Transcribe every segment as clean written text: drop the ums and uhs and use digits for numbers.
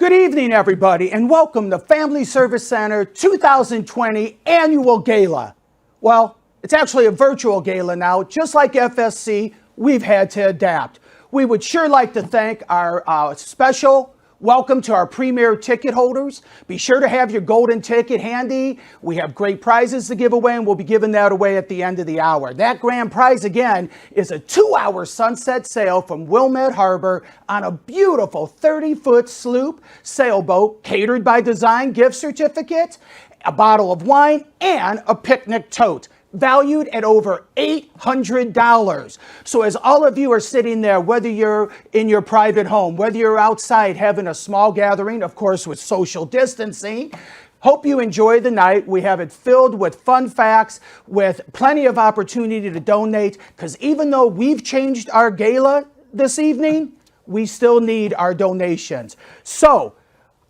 Good evening, everybody, and welcome to Family Service Center 2020 Annual Gala. Well, it's actually a virtual gala now. Just like FSC, we've had to adapt. We would sure like to thank our special welcome to our premier ticket holders. Be sure to have your golden ticket handy. We have great prizes to give away, and we'll be giving that away at the end of the hour. That grand prize, again, is a 2-hour sunset sail from Wilmette Harbor on a beautiful 30-foot sloop sailboat, catered by Design gift certificate, a bottle of wine, and a picnic tote, valued at over $800. So as all of you are sitting there, whether you're in your private home, whether you're outside having a small gathering, of course with social distancing, hope you enjoy the night. We have it filled with fun facts, with plenty of opportunity to donate, because even though we've changed our gala this evening, we still need our donations. So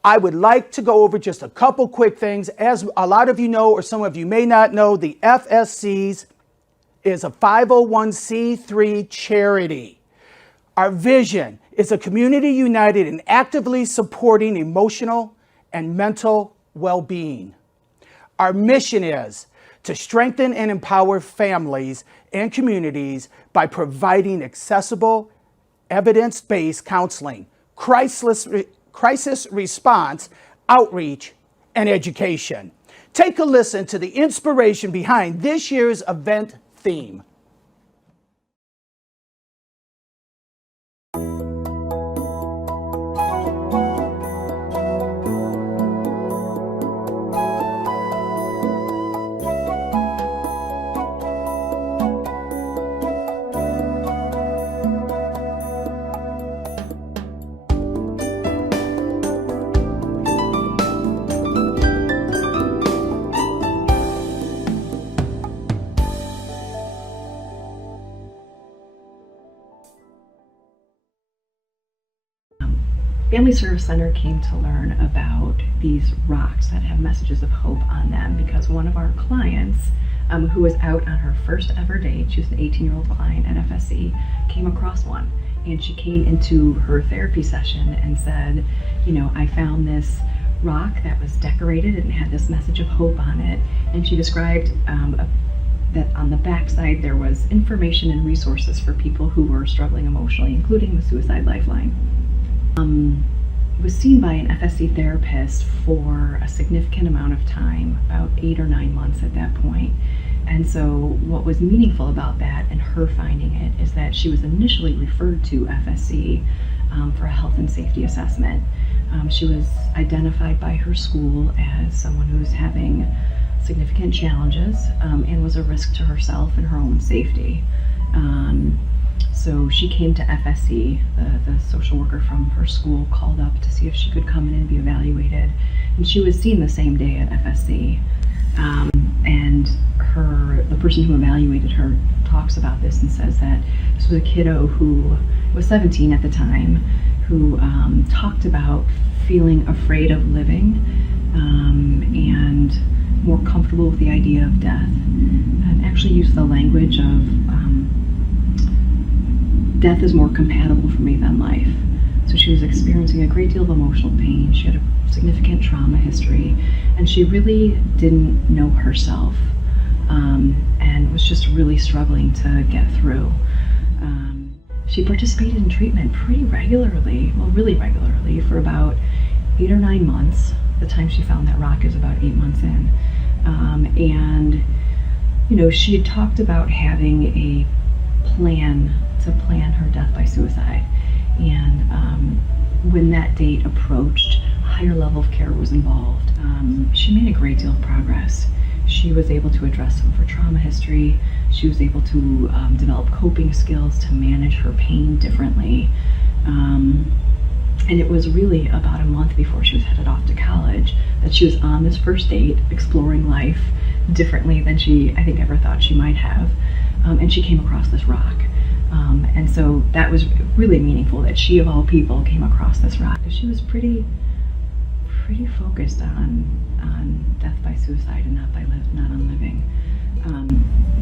I would like to go over just a couple quick things. As a lot of you know, or some of you may not know, the FSC's is a 501c3 charity. Our vision is a community united in actively supporting emotional and mental well-being. Our mission is to strengthen and empower families and communities by providing accessible, evidence-based counseling, crisis response, outreach, and education. Take a listen to the inspiration behind this year's event theme. Family Service Center came to learn about these rocks that have messages of hope on them because one of our clients, who was out on her first ever date, she was an 18-year-old client at FSC, came across one. And she came into her therapy session and said, you know, I found this rock that was decorated and had this message of hope on it. And she described that on the backside there was information and resources for people who were struggling emotionally, including the Suicide Lifeline. Was seen by an FSC therapist for a significant amount of time, about 8 or 9 months at that point. And so what was meaningful about that and her finding it is that she was initially referred to FSC for a health and safety assessment. She was identified by her school as someone who was having significant challenges and was a risk to herself and her own safety. So she came to FSC, the social worker from her school called up to see if she could come in and be evaluated. And she was seen the same day at FSC. And the person who evaluated her talks about this and says that this was a kiddo who was 17 at the time, who talked about feeling afraid of living and more comfortable with the idea of death, and actually used the language of death is more compatible for me than life. So she was experiencing a great deal of emotional pain. She had a significant trauma history, and she really didn't know herself, and was just really struggling to get through. She participated in treatment pretty regularly, well, really regularly, for about 8 or 9 months. The time she found that rock is about 8 months in. And, you know, she had talked about having a plan to plan her death by suicide. And when that date approached, a higher level of care was involved. She made a great deal of progress. She was able to address some of her trauma history. She was able to develop coping skills to manage her pain differently. And it was really about a month before she was headed off to college that she was on this first date, exploring life differently than she, I think, ever thought she might have. And she came across this rock. And so that was really meaningful that she, of all people, came across this rock. She was pretty focused on death by suicide and not on living.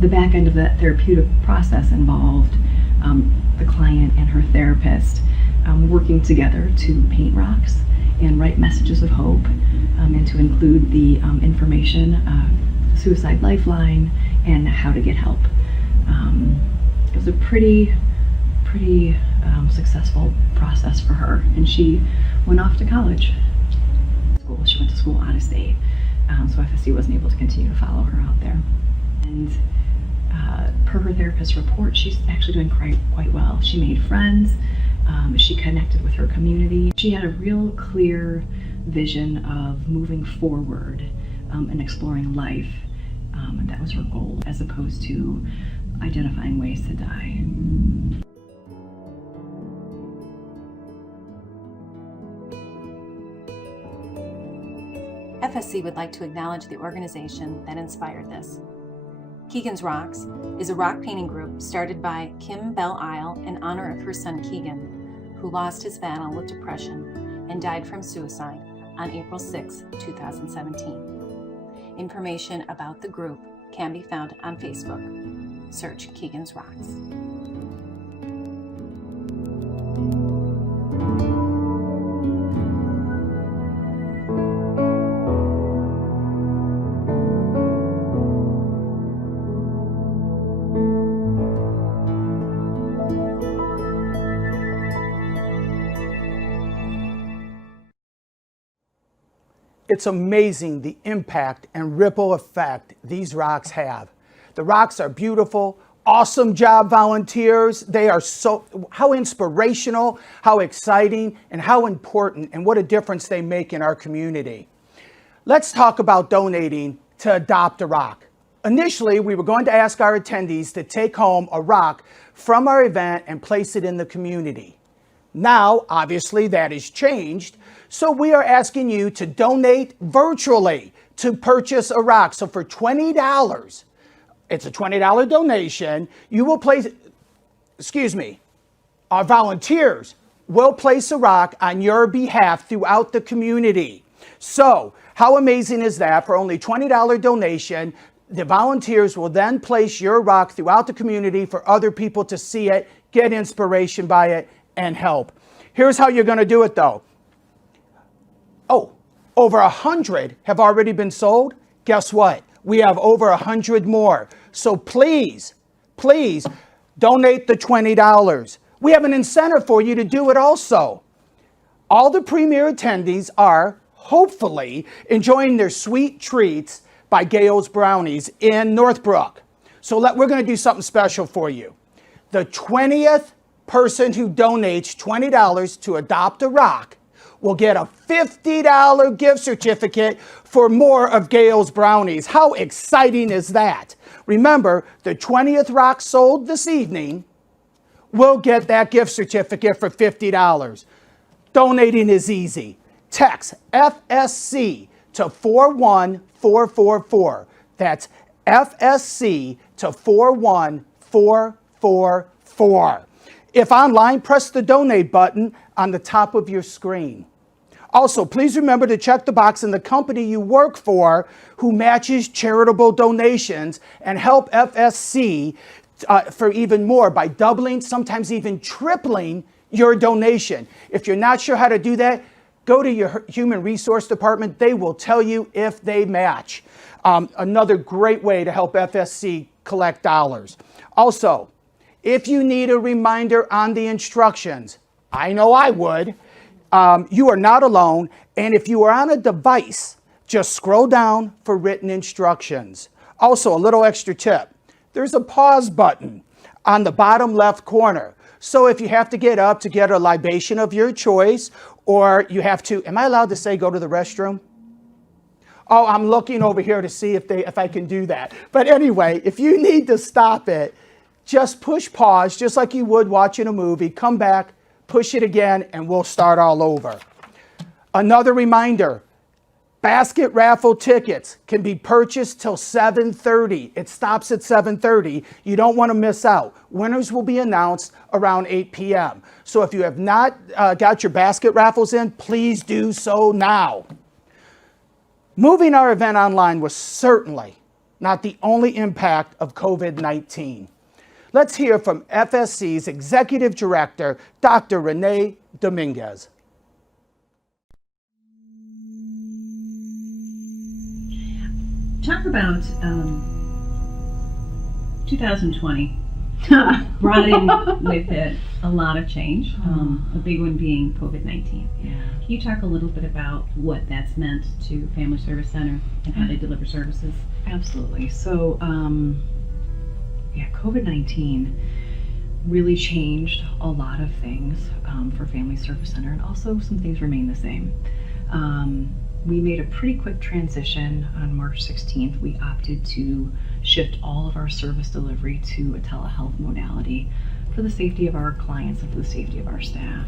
The back end of that therapeutic process involved the client and her therapist working together to paint rocks and write messages of hope, and to include the information, suicide lifeline, and how to get help. It was a pretty successful process for her, and she went off to college. She went to school out of state, so FSC wasn't able to continue to follow her out there. And per her therapist's report, she's actually doing quite well. She made friends, she connected with her community. She had a real clear vision of moving forward and exploring life. And that was her goal, as opposed to identifying ways to die. FSC would like to acknowledge the organization that inspired this. Keegan's Rocks is a rock painting group started by Kim Bell Isle in honor of her son Keegan, who lost his battle with depression and died from suicide on April 6, 2017. Information about the group can be found on Facebook. Search Keegan's Rocks. It's amazing the impact and ripple effect these rocks have. The rocks are beautiful, awesome job volunteers. They are how inspirational, how exciting, and how important, and what a difference they make in our community. Let's talk about donating to Adopt a Rock. Initially, we were going to ask our attendees to take home a rock from our event and place it in the community. Now, obviously, that has changed. So we are asking you to donate virtually to purchase a rock. So for $20, it's a $20 donation, you will place, our volunteers will place a rock on your behalf throughout the community. So how amazing is that? For only $20 donation, the volunteers will then place your rock throughout the community for other people to see it, get inspiration by it, and help. Here's how you're going to do it though. Oh, over 100 have already been sold. Guess what? We have over 100 more. So please donate the $20. We have an incentive for you to do it also. All the premier attendees are hopefully enjoying their sweet treats by Gail's Brownies in Northbrook. So we're going to do something special for you. The 20th person who donates $20 to Adopt a Rock will get a $50 gift certificate for more of Gail's Brownies. How exciting is that? Remember, the 20th rock sold this evening will get that gift certificate for $50. Donating is easy. Text FSC to 41444. That's FSC to 41444. If online, press the donate button on the top of your screen. Also, please remember to check the box in the company you work for who matches charitable donations and help FSC for even more by doubling, sometimes even tripling your donation. If you're not sure how to do that, go to your human resource department. They will tell you if they match. Another great way to help FSC collect dollars. Also, if you need a reminder on the instructions, I know I would, you are not alone. And if you are on a device, just scroll down for written instructions. Also, a little extra tip. There's a pause button on the bottom left corner. So if you have to get up to get a libation of your choice, or you have to, am I allowed to say go to the restroom? Oh, I'm looking over here to see if I can do that. But anyway, if you need to stop it, just push pause, just like you would watching a movie, come back, push it again, and we'll start all over. Another reminder, basket raffle tickets can be purchased till 7:30. It stops at 7:30. You don't want to miss out. Winners will be announced around 8 p.m. So if you have not got your basket raffles in, please do so now. Moving our event online was certainly not the only impact of COVID-19. Let's hear from FSC's Executive Director, Dr. Renee Dominguez. talk about 2020 brought in with it a lot of change, a big one being COVID-19. Yeah. Can you talk a little bit about what that's meant to Family Service Center and how they deliver services? Absolutely. So, COVID-19 really changed a lot of things for Family Service Center, and also some things remain the same. We made a pretty quick transition on March 16th. We opted to shift all of our service delivery to a telehealth modality for the safety of our clients and for the safety of our staff.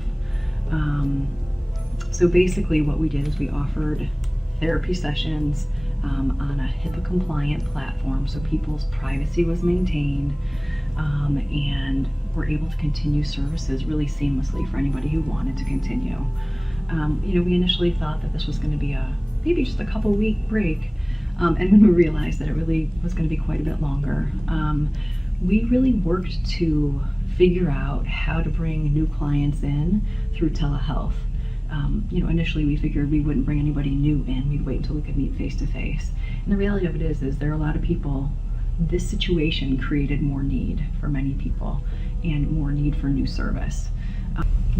So basically what we did is we offered therapy sessions on a HIPAA compliant platform, so people's privacy was maintained, and we're able to continue services really seamlessly for anybody who wanted to continue. We initially thought that this was going to be maybe just a couple week break, and when we realized that it really was going to be quite a bit longer, we really worked to figure out how to bring new clients in through telehealth. Initially we figured we wouldn't bring anybody new in, we'd wait until we could meet face to face. And the reality of it is there are a lot of people, this situation created more need for many people and more need for new service.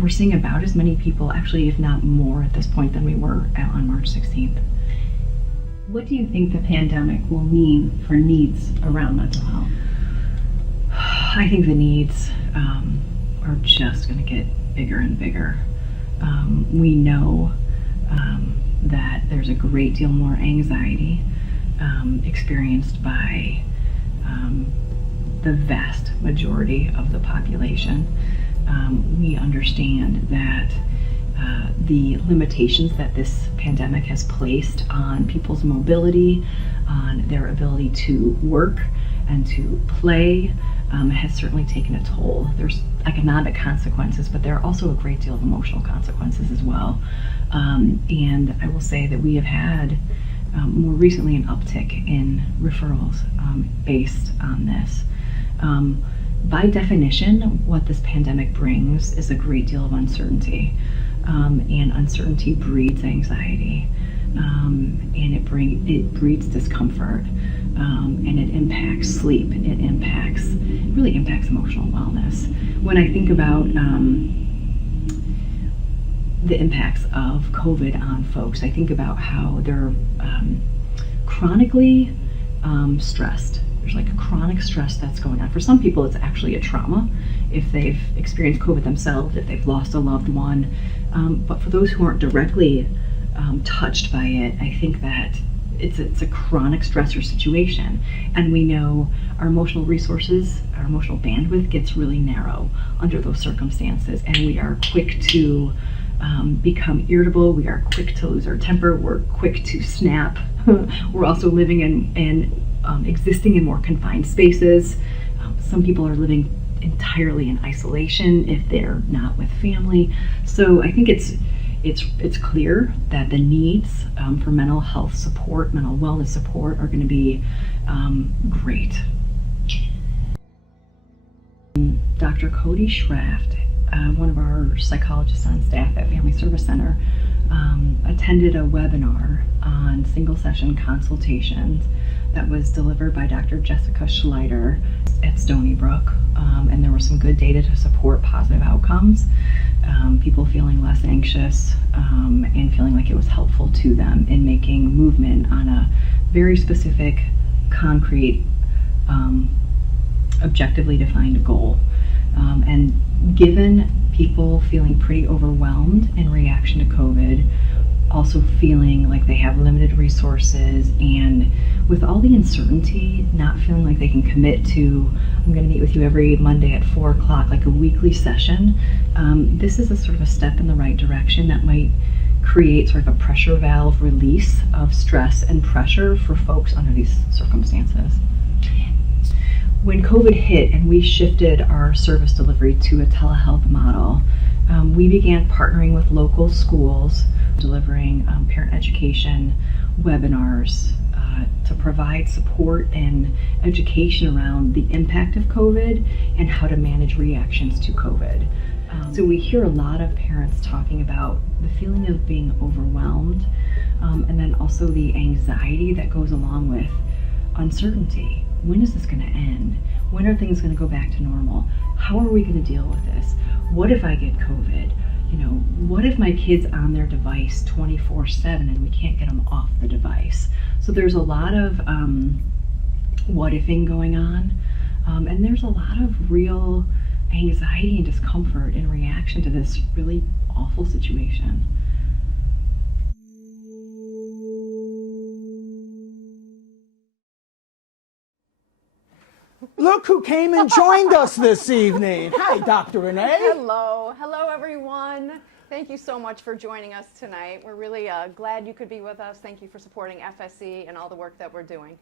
We're seeing about as many people, actually if not more at this point than we were on March 16th. What do you think the pandemic will mean for needs around mental health? I think the needs are just going to get bigger and bigger. We know that there's a great deal more anxiety experienced by the vast majority of the population. We understand that the limitations that this pandemic has placed on people's mobility, on their ability to work and to play, has certainly taken a toll. There's economic consequences, but there are also a great deal of emotional consequences as well. And I will say that we have had more recently an uptick in referrals based on this. By definition, what this pandemic brings is a great deal of uncertainty, and uncertainty breeds anxiety, and it breeds discomfort, and it impacts sleep. It really impacts emotional wellness. When I think about the impacts of COVID on folks, I think about how they're chronically stressed. There's like a chronic stress that's going on. For some people, it's actually a trauma if they've experienced COVID themselves, if they've lost a loved one. But for those who aren't directly touched by it, I think that it's a chronic stressor situation. And we know our emotional resources, our emotional bandwidth gets really narrow under those circumstances. And we are quick to become irritable. We are quick to lose our temper. We're quick to snap. We're also living in existing in more confined spaces. Some people are living entirely in isolation if they're not with family. So I think it's clear that the needs for mental health support, mental wellness support are going to be great. Dr. Cody Schraft, one of our psychologists on staff at Family Service Center, attended a webinar on single session consultations that was delivered by Dr. Jessica Schleider at Stony Brook, and there was some good data to support positive outcomes, people feeling less anxious, and feeling like it was helpful to them in making movement on a very specific, concrete, objectively defined goal. And given people feeling pretty overwhelmed in reaction to COVID, also feeling like they have limited resources, and with all the uncertainty, not feeling like they can commit to, I'm going to meet with you every Monday at 4 o'clock, like a weekly session, this is a sort of a step in the right direction that might create sort of a pressure valve release of stress and pressure for folks under these circumstances. When COVID hit and we shifted our service delivery to a telehealth model, we began partnering with local schools, delivering parent education webinars to provide support and education around the impact of COVID and how to manage reactions to COVID. So we hear a lot of parents talking about the feeling of being overwhelmed, and then also the anxiety that goes along with uncertainty. When is this going to end? When are things going to go back to normal? How are we going to deal with this? What if I get COVID? You know, what if my kid's on their device 24/7 and we can't get them off the device? So there's a lot of what ifing going on, and there's a lot of real anxiety and discomfort in reaction to this really awful situation. Look who came and joined us this evening. Hi, Dr. Renee. Hello. Hello, everyone. Thank you so much for joining us tonight. We're really glad you could be with us. Thank you for supporting FSC and all the work that we're doing.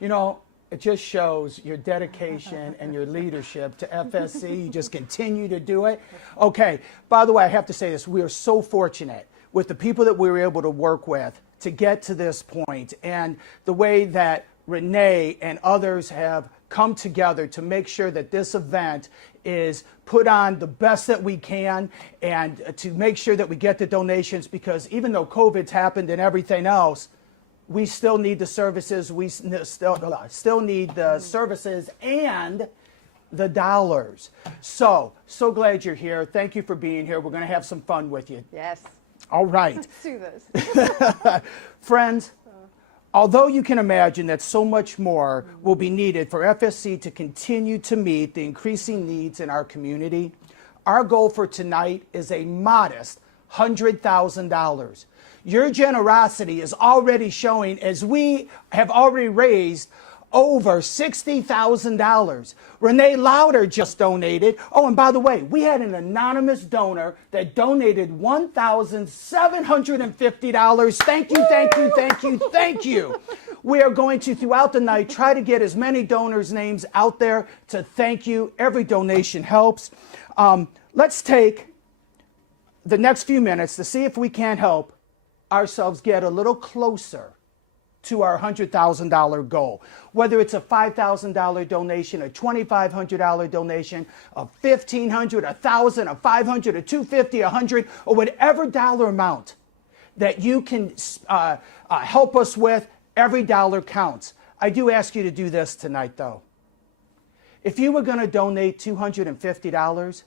You know, it just shows your dedication and your leadership to FSC. You just continue to do it. Okay, by the way, I have to say this. We are so fortunate with the people that we were able to work with to get to this point, and the way that Renee and others have come together to make sure that this event is put on the best that we can, and to make sure that we get the donations, because even though COVID's happened and everything else, we still need the services. We still need the services and the dollars. So glad you're here. Thank you for being here. We're going to have some fun with you. Yes. All right. Let's do this. Friends, although you can imagine that so much more will be needed for FSC to continue to meet the increasing needs in our community, our goal for tonight is a modest $100,000. Your generosity is already showing, as we have already raised over $60,000. Renee Lauder just donated. Oh, and by the way, we had an anonymous donor that donated $1,750. Thank you, thank you, thank you, thank you. We are going to, throughout the night, try to get as many donors' names out there to thank you. Every donation helps. Let's take the next few minutes to see if we can help ourselves get a little closer to our $100,000 goal. Whether it's a $5,000 donation, a $2,500 donation, a $1,500, a $1,000, a $500, a $250, a $100, or whatever dollar amount that you can help us with, every dollar counts. I do ask you to do this tonight, though. If you were going to donate $250,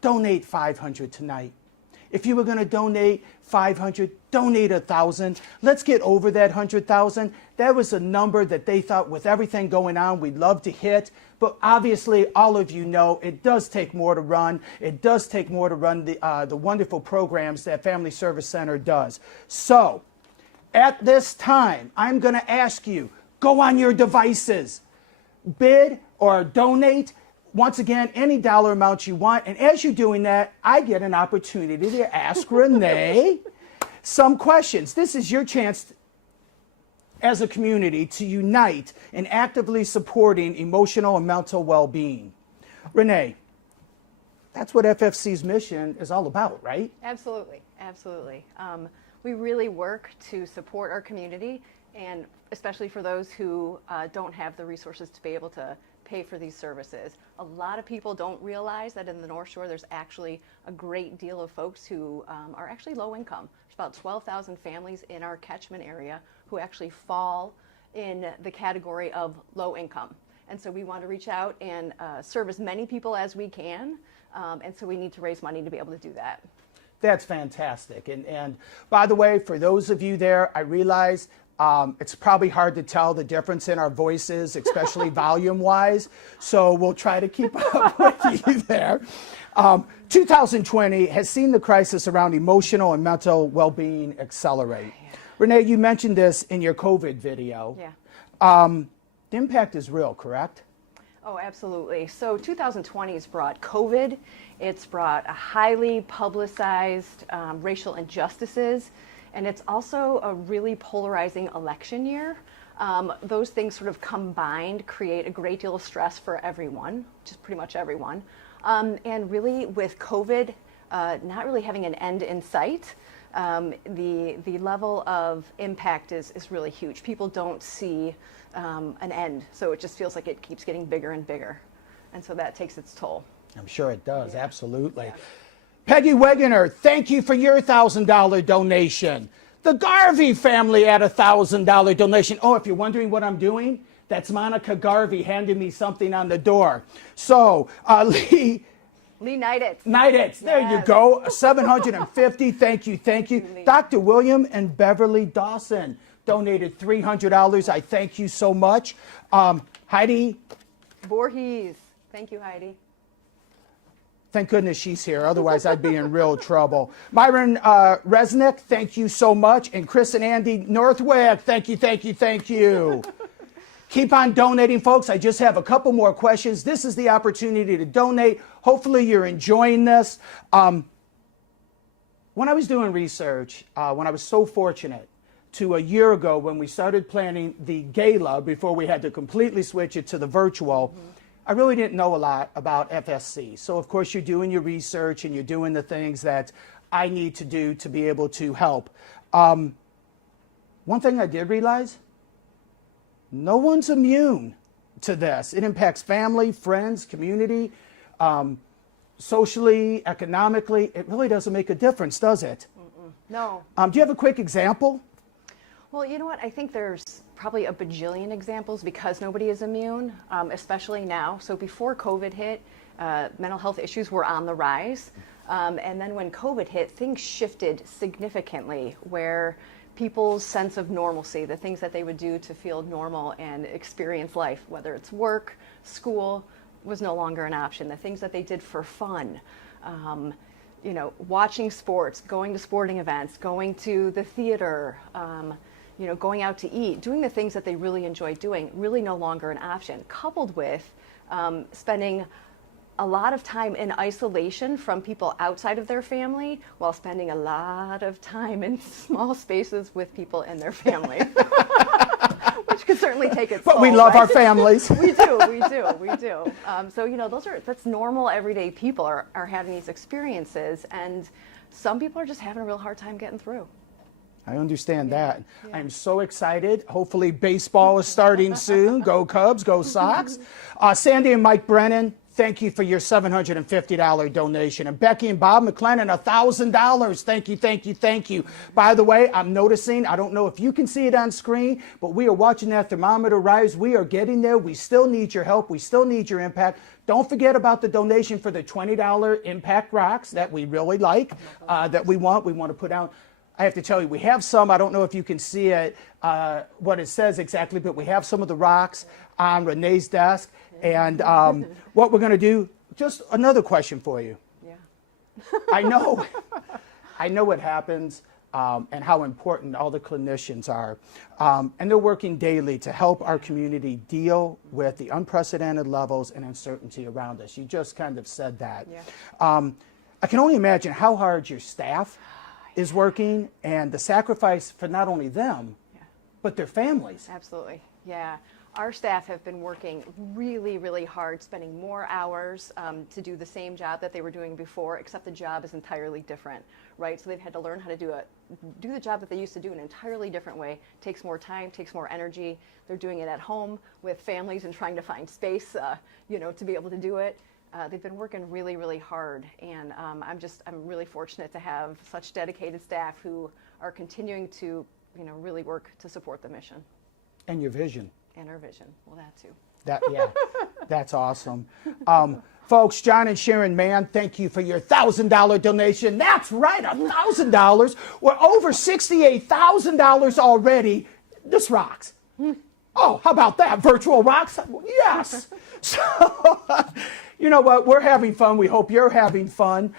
donate $500 tonight. If you were going to donate $500, donate $1,000. Let's get over that $100,000. That was a number that they thought, with everything going on, we'd love to hit. But obviously, all of you know, it does take more to run. It does take more to run the wonderful programs that Family Service Center does. So, at this time, I'm going to ask you, go on your devices, bid or donate. Once again, any dollar amount you want. And as you're doing that, I get an opportunity to ask Renee some questions. This is your chance as a community to unite in actively supporting emotional and mental well-being. Renee, that's what FFC's mission is all about, right? Absolutely, absolutely. We really work to support our community, and especially for those who don't have the resources to be able to pay for these services. A lot of people don't realize that in the North Shore there's actually a great deal of folks who are actually low income. There's about 12,000 families in our catchment area who actually fall in the category of low income. And so we want to reach out and serve as many people as we can, and so we need to raise money to be able to do that. That's fantastic. And by the way, for those of you there, I realize it's probably hard to tell the difference in our voices, especially volume-wise, so we'll try to keep up with you there. 2020 has seen the crisis around emotional and mental well-being accelerate. Yeah. Renee, you mentioned this in your COVID video. Yeah. The impact is real, correct? Oh, absolutely. So 2020 has brought COVID. It's brought a highly publicized racial injustices. And it's also a really polarizing election year. Those things sort of combined create a great deal of stress for everyone, just pretty much everyone. And really with COVID not really having an end in sight, the level of impact is really huge. People don't see an end, so it just feels like it keeps getting bigger and bigger. And so that takes its toll. I'm sure it does, absolutely. Yeah. Peggy Wegener, thank you for your $1,000 donation. The Garvey family at $1,000 donation. Oh, if you're wondering what I'm doing, that's Monica Garvey handing me something on the door. So, Lee Neiditz, there you go, 750, thank you. Dr. William and Beverly Dawson donated $300, I thank you so much. Heidi Voorhees, thank you, Heidi. Thank goodness she's here, otherwise I'd be in real trouble. Myron Resnick, thank you so much. And Chris and Andy Northwick, thank you. Keep on donating, folks. I just have a couple more questions. This is the opportunity to donate. Hopefully you're enjoying this. When I was doing research, when I was so fortunate to a year ago when we started planning the gala before we had to completely switch it to the virtual, I really didn't know a lot about FSC. So of course you're doing your research and you're doing the things that I need to do to be able to help. One thing I did realize, no one's immune to this. It impacts family, friends, community, socially, economically. It really doesn't make a difference, does it? No. Do you have a quick example? Well, you know what? I think there's probably a bajillion examples because nobody is immune, especially now. So before COVID hit, mental health issues were on the rise. And then when COVID hit, things shifted significantly where people's sense of normalcy, the things that they would do to feel normal and experience life, whether it's work, school, was no longer an option. The things that they did for fun, watching sports, going to sporting events, going to the theater, going out to eat, doing the things that they really enjoy doing, really no longer an option, coupled with spending a lot of time in isolation from people outside of their family while spending a lot of time in small spaces with people in their family. Which could certainly take its toll. But we love our families. We do. That's normal everyday people are having these experiences, and some people are just having a real hard time getting through. I understand that. Yeah. I'm so excited. Hopefully baseball is starting soon. Go Cubs, go Sox. Sandy and Mike Brennan, thank you for your $750 donation. And Becky and Bob McLennan, $1,000. Thank you. By the way, I'm noticing, I don't know if you can see it on screen, but we are watching that thermometer rise. We are getting there. We still need your help. We still need your impact. Don't forget about the donation for the $20 impact rocks that we really like, that we want to put out. I have to tell you, we have some, I don't know if you can see it, what it says exactly, but we have some of the rocks on Renee's desk. And what we're going to do, just another question for you. Yeah. I know what happens and how important all the clinicians are. And they're working daily to help our community deal with the unprecedented levels and uncertainty around us. You just kind of said that. Yeah. I can only imagine how hard your staff is working and the sacrifice for not only them, but their families. Absolutely, yeah. Our staff have been working really, really hard, spending more hours to do the same job that they were doing before, except the job is entirely different, right? So they've had to learn how to do the job that they used to do in an entirely different way. Takes more time, takes more energy. They're doing it at home with families and trying to find space, to be able to do it. They've been working really, really hard, and I'm really fortunate to have such dedicated staff who are continuing to, really work to support the mission. And your vision. And our vision. Well, that too. That's awesome. Folks, John and Sharon Mann, thank you for your $1,000 donation. That's right, $1,000. We're over $68,000 already. This rocks. Oh, how about that? Virtual rocks? Yes. So, you know what? We're having fun. We hope you're having fun.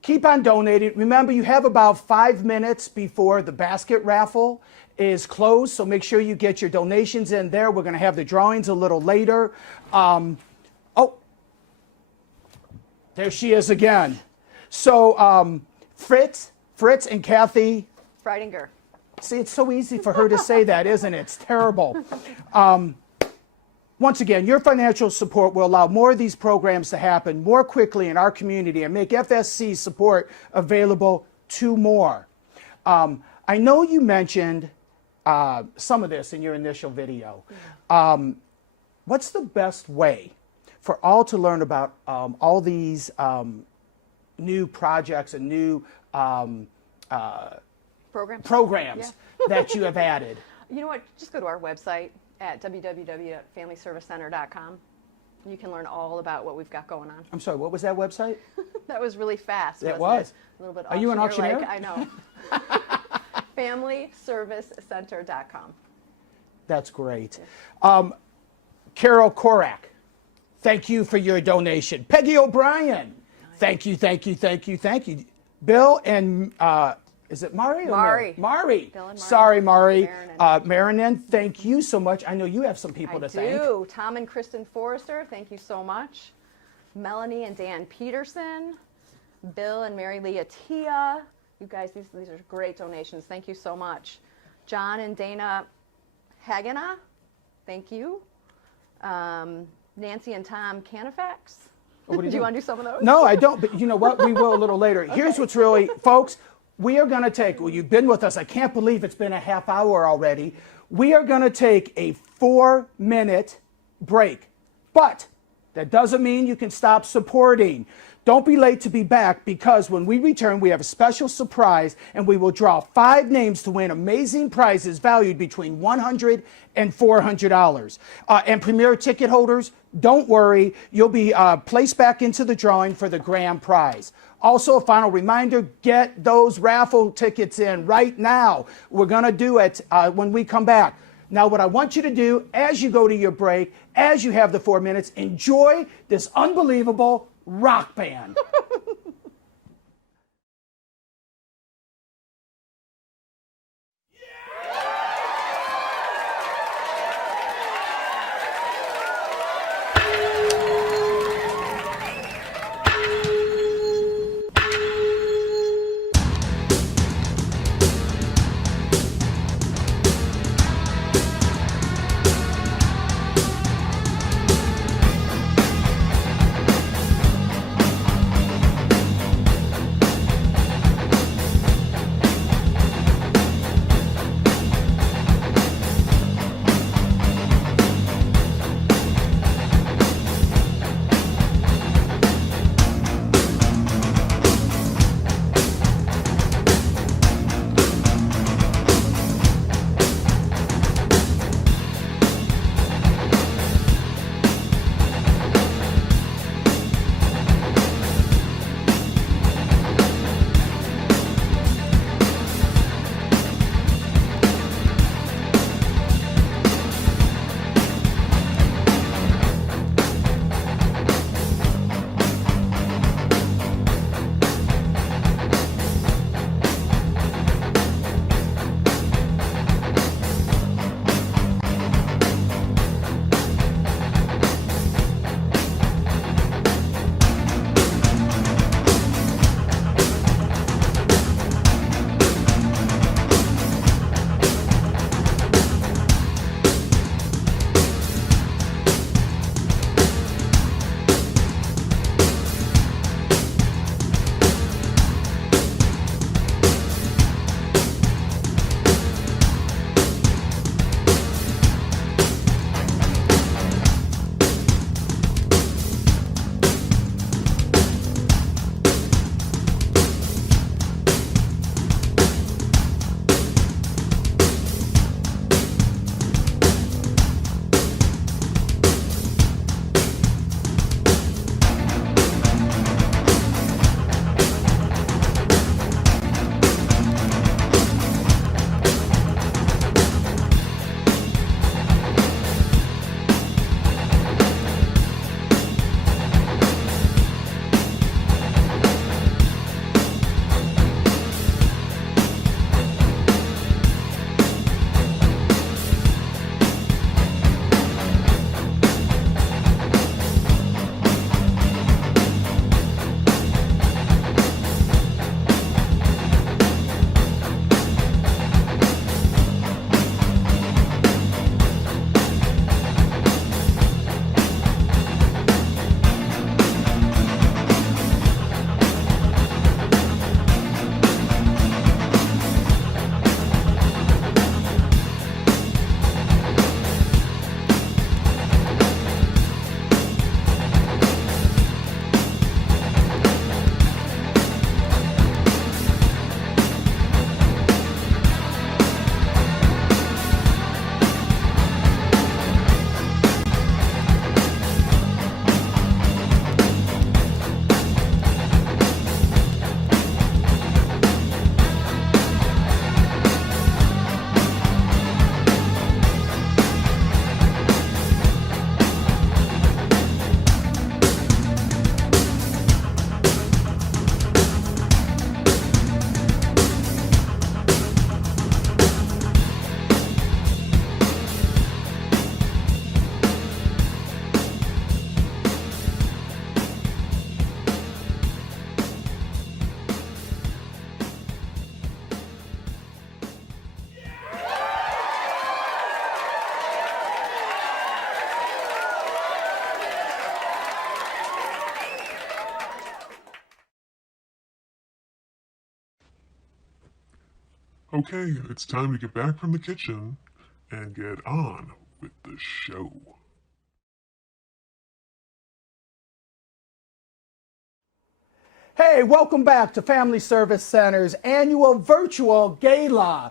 Keep on donating. Remember, you have about 5 minutes before the basket raffle is closed, so make sure you get your donations in there. We're going to have the drawings a little later. Oh, there she is again. So Fritz and Kathy Freidinger. See, it's so easy for her to say that, isn't it? It's terrible. Once again, your financial support will allow more of these programs to happen more quickly in our community and make FSC support available to more. I know you mentioned some of this in your initial video. What's the best way for all to learn about all these new projects and new programs. that you have added. You know what? Just go to our website at www.familyservicecenter.com. You can learn all about what we've got going on. I'm sorry, what was that website? That was really fast. It wasn't was. A little bit. Are you an auctioneer? I know. FamilyServiceCenter.com. That's great. Carol Korak, thank you for your donation. Peggy O'Brien, thank you, thank you, thank you, thank you. Bill and, is it Mari? Mari. Mari. Bill and Mari. Sorry, Mari. Marinan. Marinan, thank you so much. I know you have some people to thank. I do. Tom and Kristen Forrester, thank you so much. Melanie and Dan Peterson. Bill and Mary Leah Tia. You guys, these are great donations. Thank you so much. John and Dana Hagena, thank you. Nancy and Tom Canifax. Oh, do you want to do some of those? No, I don't, but you know what? We will a little later. Here's what's really, folks, we are going to take, well, you've been with us. I can't believe it's been a half hour already. We are going to take a 4-minute break. But that doesn't mean you can stop supporting. Don't be late to be back, because when we return, we have a special surprise, and we will draw 5 names to win amazing prizes valued between $100 and $400. And Premier ticket holders, don't worry, you'll be placed back into the drawing for the grand prize. Also, a final reminder, get those raffle tickets in right now. We're going to do it when we come back. Now, what I want you to do as you go to your break, as you have the 4 minutes, enjoy this unbelievable rock band. Okay, it's time to get back from the kitchen and get on with the show. Hey, welcome back to Family Service Center's annual virtual gala.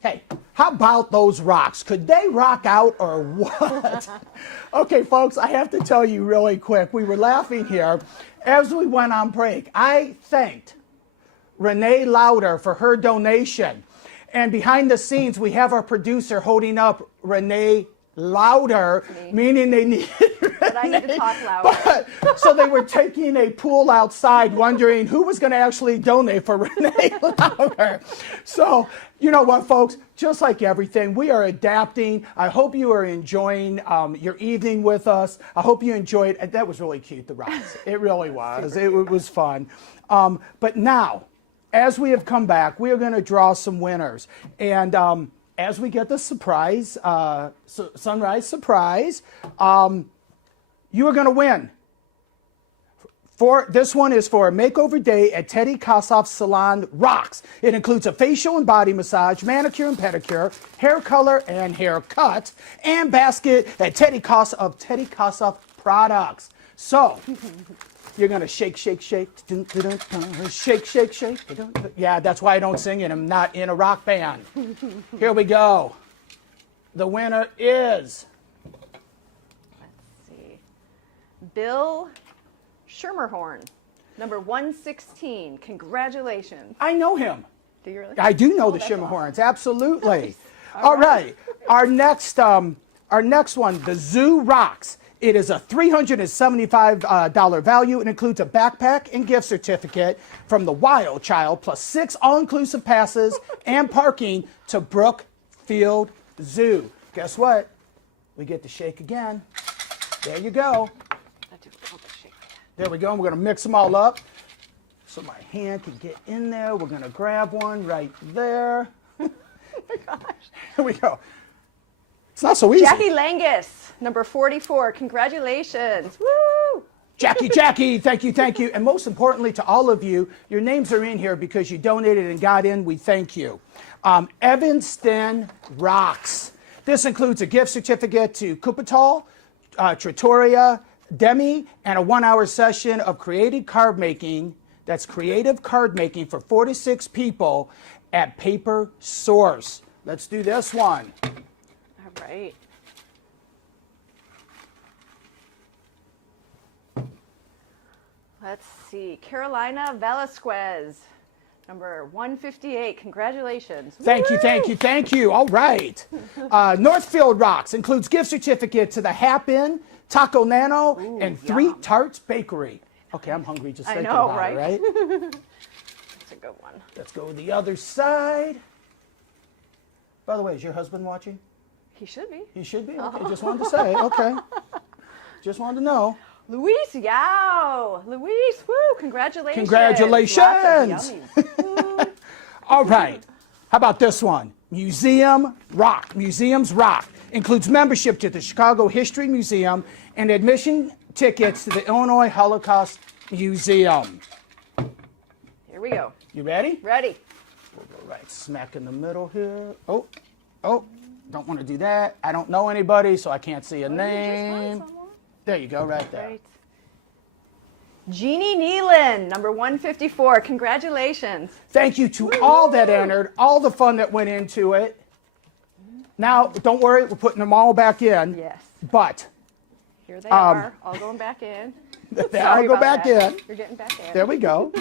Hey, how about those rocks? Could they rock out or what? Okay, folks, I have to tell you really quick. We were laughing here as we went on break. I thanked Renee Lauder for her donation. And behind the scenes, we have our producer holding up Renee Louder, meaning they needed But I need to talk louder. so they were taking a pool outside, wondering who was going to actually donate for Renee Lauder. So, you know what, folks? Just like everything, we are adapting. I hope you are enjoying your evening with us. I hope you enjoyed. That was really cute, the rocks. It really was. It was fun. But now, as we have come back, we are going to draw some winners. And as we get the surprise, sunrise surprise, you are going to win. This one is for a makeover day at Teddy Kossoff's Salon Rocks. It includes a facial and body massage, manicure and pedicure, hair color and haircut, and basket at Teddy Kossoff products. So, you're going to shake, shake, shake, shake, shake, shake. Yeah, that's why I don't sing it. I'm not in a rock band. Here we go. The winner is... Let's see. Bill Schermerhorn, number 116. Congratulations. I know him. Do you really? I do know the that's Schermerhorns, absolutely. Nice. All right. Our next one, the Zoo Rocks. It is a $375 value. It includes a backpack and gift certificate from the Wild Child, plus 6 all-inclusive passes and parking to Brookfield Zoo. Guess what? We get to shake again. There you go. There we go. We're going to mix them all up so my hand can get in there. We're going to grab one right there. Oh my gosh. Here we go. It's not so easy. Jackie Langus, number 44. Congratulations. Woo! Jackie, thank you. And most importantly to all of you, your names are in here because you donated and got in. We thank you. Evanston Rocks. This includes a gift certificate to Cupital, Trattoria, Demi, and a 1-hour session of creative card making. That's creative card making for 4 to 6 people at Paper Source. Let's do this one. All right. Let's see. Carolina Velasquez, number 158. Congratulations. Thank you. All right. Northfield Rocks includes gift certificate to the Happen, Taco Nano, and 3 Tarts Bakery. Okay, I'm hungry just thinking about it, right? That's a good one. Let's go to the other side. By the way, is your husband watching? He should be. He should be? Okay, just wanted to say. Okay. Just wanted to know. Luis Yao. Luis, woo, congratulations. Congratulations. Lots of yummies. All right. How about this one? Museums Rock. Includes membership to the Chicago History Museum and admission tickets to the Illinois Holocaust Museum. Here we go. You ready? Ready. We'll go right smack in the middle here. Oh, don't want to do that. I don't know anybody, so I can't see a name. There you go, right there. Right. Jeannie Nealon, number 154. Congratulations. Thank you to all that entered, all the fun that went into it. Now, don't worry, we're putting them all back in. Yes. But Here they are, all going back in. they all go back in. You're getting back in. There we go.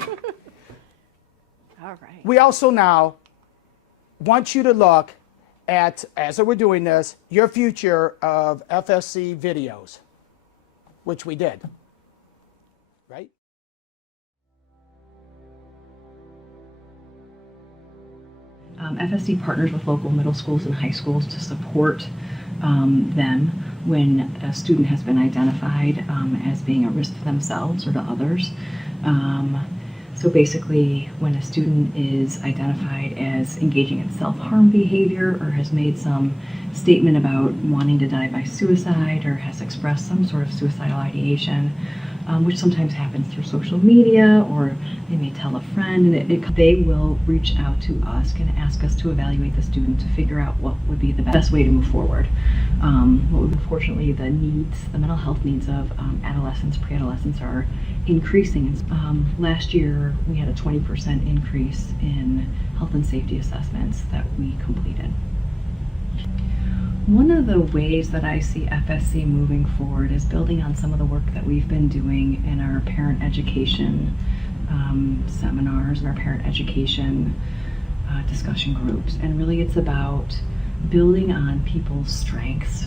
All right. We also now want you to look at, as we're doing this, your future of FSC videos, which we did, right? FSC partners with local middle schools and high schools to support them when a student has been identified as being a risk to themselves or to others. So basically, when a student is identified as engaging in self-harm behavior or has made some statement about wanting to die by suicide or has expressed some sort of suicidal ideation, which sometimes happens through social media, or they may tell a friend, and they will reach out to us and ask us to evaluate the student to figure out what would be the best way to move forward. Unfortunately, the mental health needs of adolescents, pre-adolescents are increasing. Last year, we had a 20% increase in health and safety assessments that we completed. One of the ways that I see FSC moving forward is building on some of the work that we've been doing in our parent education seminars and our parent education discussion groups. And really it's about building on people's strengths.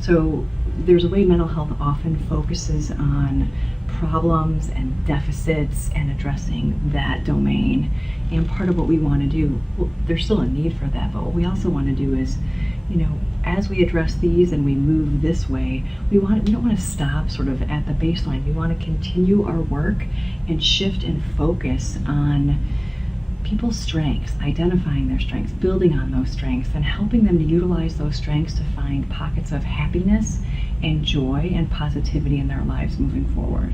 So there's a way mental health often focuses on problems and deficits and addressing that domain. And part of what we want to do, well, there's still a need for that, but what we also want to do is, as we address these and we move this way, we don't want to stop sort of at the baseline. We want to continue our work and shift and focus on people's strengths, identifying their strengths, building on those strengths, and helping them to utilize those strengths to find pockets of happiness and joy and positivity in their lives moving forward.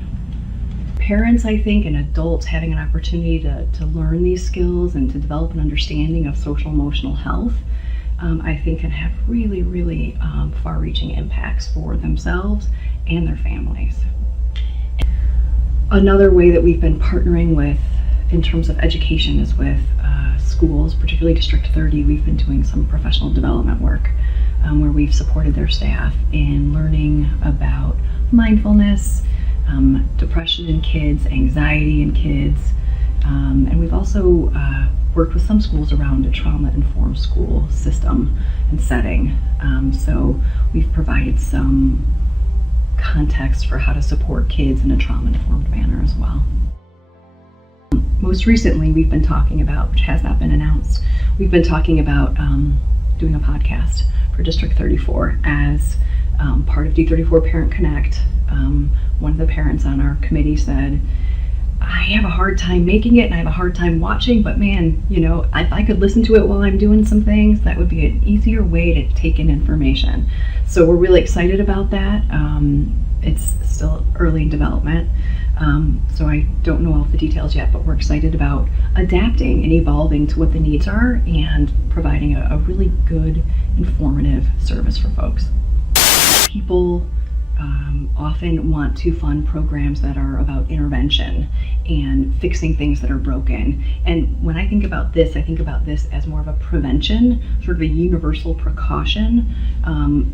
Parents, I think, and adults having an opportunity to learn these skills and to develop an understanding of social emotional health, I think can have really, really far-reaching impacts for themselves and their families. Another way that we've been partnering with in terms of education is with schools, particularly District 30. We've been doing some professional development work where we've supported their staff in learning about mindfulness, depression in kids, anxiety in kids, and we've also worked with some schools around a trauma-informed school system and setting. So we've provided some context for how to support kids in a trauma-informed manner as well. Most recently, we've been talking about, which has not been announced, we've been talking about doing a podcast for District 34 as part of D34 Parent Connect. One of the parents on our committee said, I have a hard time making it and I have a hard time watching, but man, if I could listen to it while I'm doing some things, that would be an easier way to take in information. So we're really excited about that. It's still early in development, so I don't know all the details yet, but we're excited about adapting and evolving to what the needs are and providing a really good, informative service for folks. People often want to fund programs that are about intervention and fixing things that are broken. And when I think about this, I think about this as more of a prevention, sort of a universal precaution,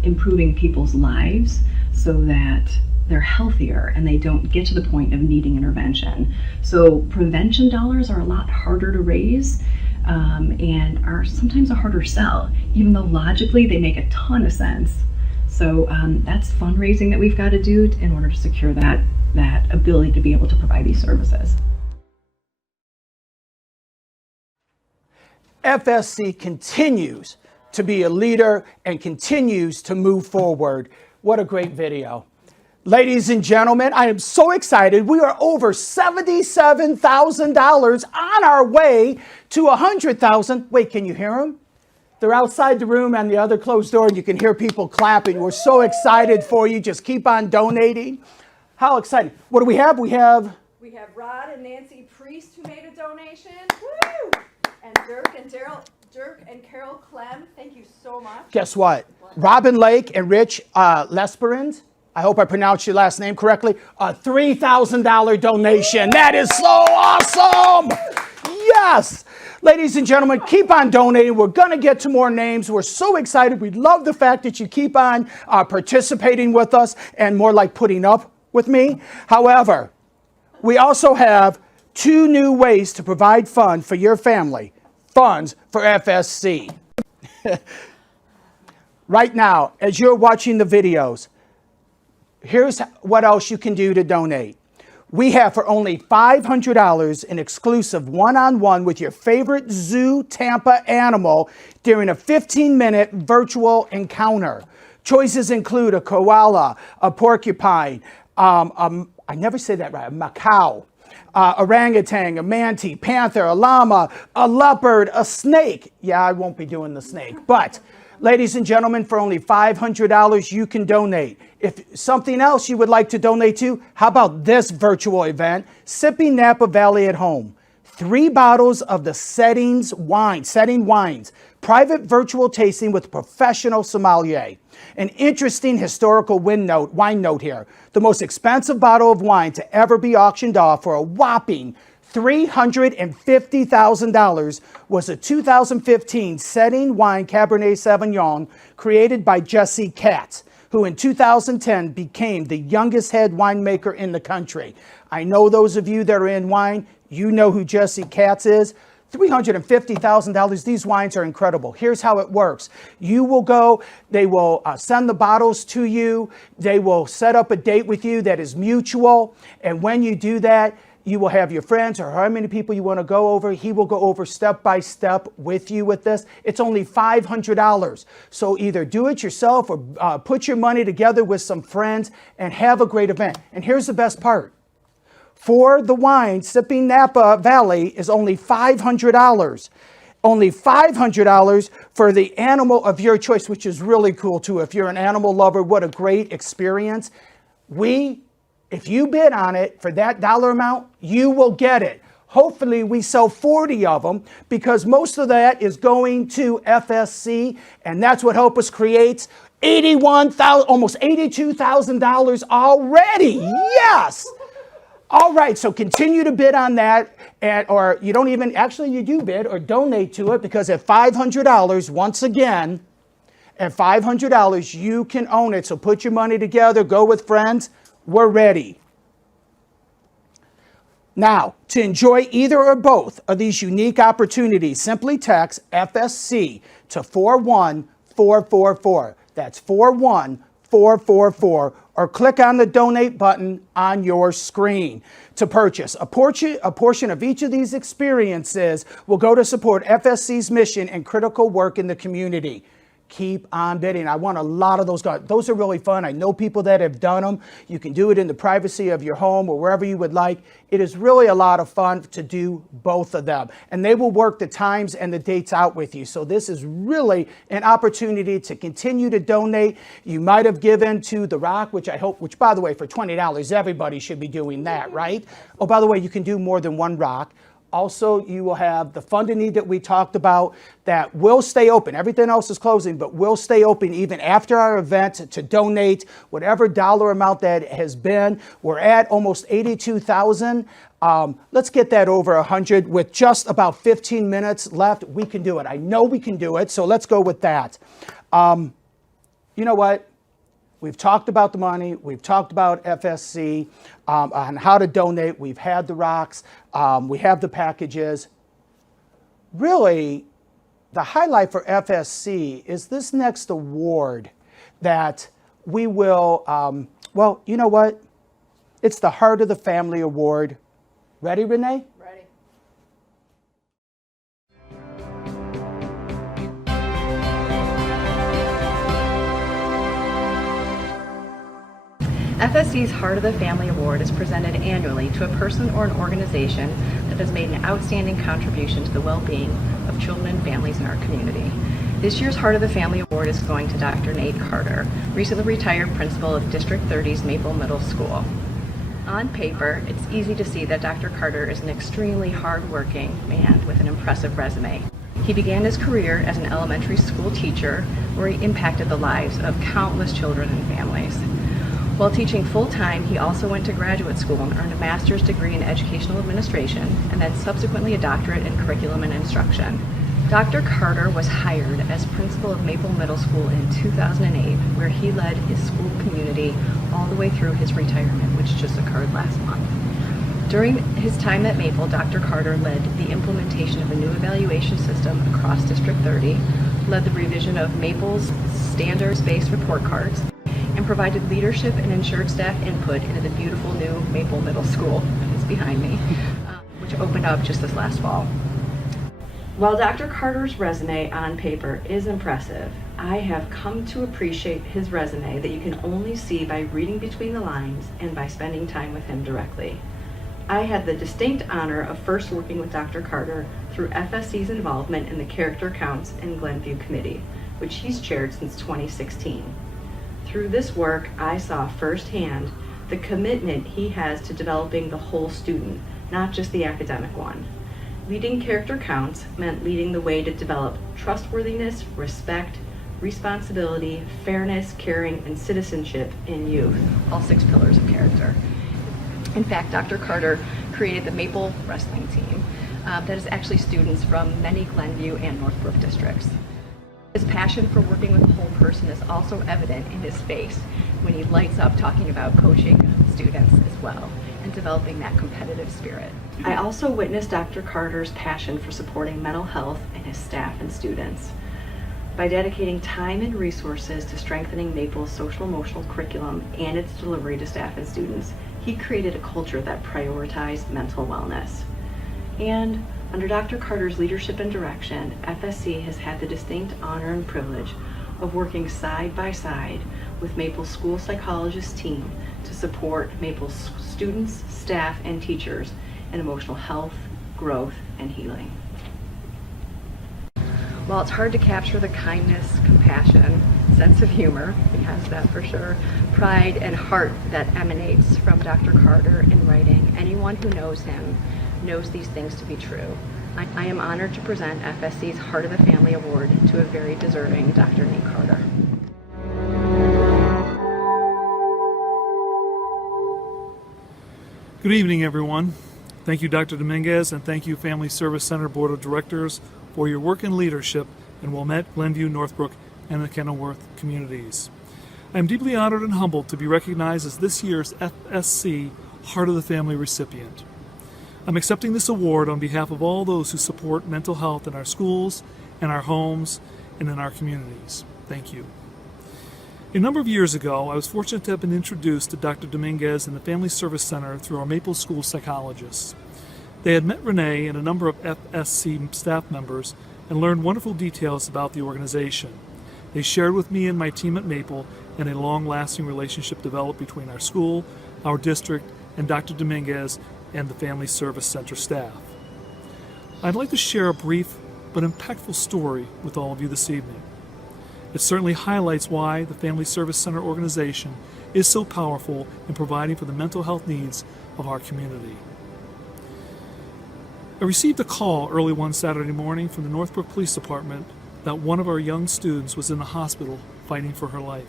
improving people's lives so that they're healthier and they don't get to the point of needing intervention. So prevention dollars are a lot harder to raise and are sometimes a harder sell, even though logically they make a ton of sense. So that's fundraising that we've got to do in order to secure that ability to be able to provide these services. FSC continues to be a leader and continues to move forward. What a great video. Ladies and gentlemen, I am so excited. We are over $77,000 on our way to $100,000. Wait, can you hear them? They're outside the room and the other closed door, and you can hear people clapping. We're so excited for you. Just keep on donating. How exciting. What do we have? We have Rod and Nancy Priest who made a donation. Woo! And Dirk and Carol Clem, thank you so much. Guess what? Robin Lake and Rich Lesperand, I hope I pronounced your last name correctly, a $3,000 donation. That is so awesome. Yes. Ladies and gentlemen, keep on donating. We're going to get to more names. We're so excited. We love the fact that you keep on participating with us and more like putting up with me. However, we also have 2 new ways to provide funds for your family. Funds for FSC. Right now, as you're watching the videos, here's what else you can do to donate. We have for only $500 an exclusive one-on-one with your favorite Zoo Tampa animal during a 15-minute virtual encounter. Choices include a koala, a porcupine, I never say that right, a macaw, orangutan, a manatee, panther, a llama, a leopard, a snake. Yeah, I won't be doing the snake, but Ladies and gentlemen, for only $500, you can donate. If something else you would like to donate to, how about this virtual event, Sipping Napa Valley at Home? 3 bottles of the Setting Wines, private virtual tasting with a professional sommelier. An interesting historical wine note here. The most expensive bottle of wine to ever be auctioned off for a whopping $350,000 was a 2015 Setting Wine Cabernet Sauvignon created by Jesse Katz, who in 2010 became the youngest head winemaker in the country. I know those of you that are in wine, you know who Jesse Katz is. $350,000. These wines are incredible. Here's how it works. You will go, they will send the bottles to you. They will set up a date with you that is mutual. And when you do that, you will have your friends or how many people you want to go over. He will go over step by step with you with this. It's only $500. So either do it yourself or put your money together with some friends and have a great event. And here's the best part. For the wine, Sipping Napa Valley is only $500. Only $500 for the animal of your choice, which is really cool too. If you're an animal lover, what a great experience. If you bid on it for that dollar amount, you will get it. Hopefully we sell 40 of them because most of that is going to FSC, and that's what Help Us creates. Almost $82,000 already. Yes. All right, so continue to bid on that, or you don't even, actually you do bid or donate to it, because at $500, once again, at $500, you can own it. So put your money together, go with friends, we're ready. Now, to enjoy either or both of these unique opportunities, simply text FSC to 41444. That's 41444, or click on the donate button on your screen to purchase. A portion of each of these experiences will go to support FSC's mission and critical work in the community. Keep on bidding. I want a lot of those guys. Those are really fun. I know people that have done them. You can do it in the privacy of your home or wherever you would like. It is really a lot of fun to do both of them. And they will work the times and the dates out with you. So this is really an opportunity to continue to donate. You might have given to The Rock, which by the way, for $20, everybody should be doing that, right? Oh, by the way, you can do more than one rock. Also, you will have the Fund a Need that we talked about that will stay open. Everything else is closing, but will stay open even after our event to donate whatever dollar amount that has been. We're at almost 82,000. Let's get that over 100 with just about 15 minutes left. We can do it. I know we can do it. So let's go with that. You know what? We've talked about the money. We've talked about FSC, on how to donate. We've had the rocks. We have the packages. Really, the highlight for FSC is this next award that we will, well, you know what? It's the Heart of the Family Award. Ready, Renee? Ready. FSC's Heart of the Family Award is presented annually to a person or an organization that has made an outstanding contribution to the well-being of children and families in our community. This year's Heart of the Family Award is going to Dr. Nate Carter, recently retired principal of District 30's Maple Middle School. On paper, it's easy to see that Dr. Carter is an extremely hard-working man with an impressive resume. He began his career as an elementary school teacher where he impacted the lives of countless children and families. While teaching full-time, he also went to graduate school and earned a master's degree in educational administration and then subsequently a doctorate in curriculum and instruction. Dr. Carter was hired as principal of Maple Middle School in 2008, where he led his school community all the way through his retirement, which just occurred last month. During his time at Maple, Dr. Carter led the implementation of a new evaluation system across District 30, led the revision of Maple's standards-based report cards, and provided leadership and ensured staff input into the beautiful new Maple Middle School, it's behind me, which opened up just this last fall. While Dr. Carter's resume on paper is impressive, I have come to appreciate his resume that you can only see by reading between the lines and by spending time with him directly. I had the distinct honor of first working with Dr. Carter through FSC's involvement in the Character Counts and Glenview Committee. which he's chaired since 2016. Through this work, I saw firsthand the commitment he has to developing the whole student, not just the academic one. Leading Character Counts meant leading the way to develop trustworthiness, respect, responsibility, fairness, caring, and citizenship in youth, all 6 pillars of character. In fact, Dr. Carter created the Maple Wrestling Team that is actually students from many Glenview and Northbrook districts. His passion for working with the whole person is also evident in his face when he lights up talking about coaching students as well and developing that competitive spirit. I also witnessed Dr. Carter's passion for supporting mental health in his staff and students. By dedicating time and resources to strengthening Maple's social-emotional curriculum and its delivery to staff and students, he created a culture that prioritized mental wellness. And under Dr. Carter's leadership and direction, FSC has had the distinct honor and privilege of working side by side with Maple's school psychologist team to support Maple's students, staff, and teachers in emotional health, growth, and healing. While it's hard to capture the kindness, compassion, sense of humor, he has that for sure, pride and heart that emanates from Dr. Carter in writing, anyone who knows him knows these things to be true. I am honored to present FSC's Heart of the Family Award to a very deserving Dr. Nate Carter. Good evening, everyone. Thank you, Dr. Dominguez, and thank you, Family Service Center Board of Directors, for your work and leadership in Wilmette, Glenview, Northbrook, and the Kenilworth communities. I am deeply honored and humbled to be recognized as this year's FSC Heart of the Family recipient. I'm accepting this award on behalf of all those who support mental health in our schools, in our homes, and in our communities. Thank you. A number of years ago, I was fortunate to have been introduced to Dr. Dominguez and the Family Service Center through our Maple School psychologists. They had met Renee and a number of FSC staff members and learned wonderful details about the organization. They shared with me and my team at Maple, and a long-lasting relationship developed between our school, our district, and Dr. Dominguez and the Family Service Center staff. I'd like to share a brief but impactful story with all of you this evening. It certainly highlights why the Family Service Center organization is so powerful in providing for the mental health needs of our community. I received a call early one Saturday morning from the Northbrook Police Department that one of our young students was in the hospital fighting for her life.